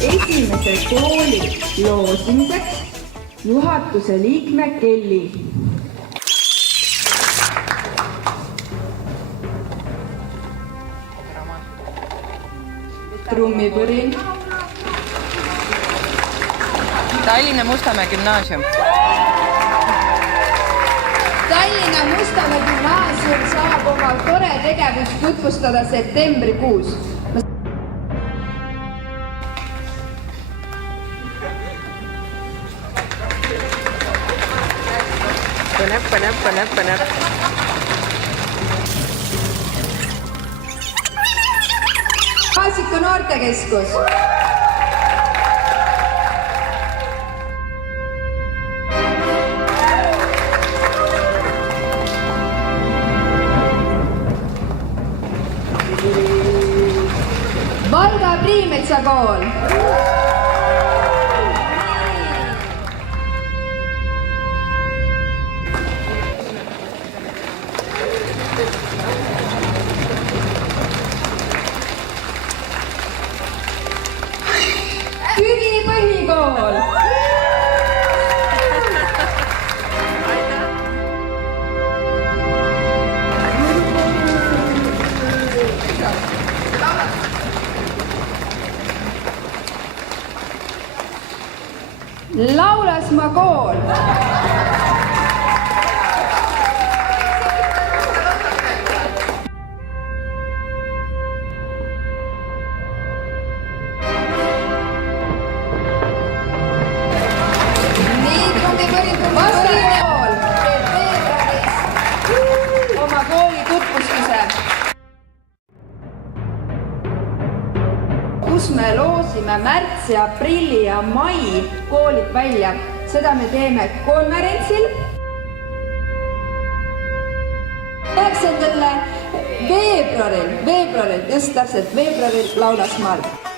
Esimese kooli loosimiseks juhatuse liikme Kelly. Trummipõrin. Tallinna Mustamäe gümnaasium. Tallinna Mustamäe gümnaasium saab oma tore tegevust tutvustada septembrikuus. Põnev. Maasika noortekeskus. Valga Priimetsa kool. Türi põhikool. Laulasmaa kool. Oma kooli tutvustuse, kus me loosime märtsi, aprilli ja mai koolid välja. Seda me teeme konverentsil 9. veebruaril, just täpselt veebruaril Laulasmaal.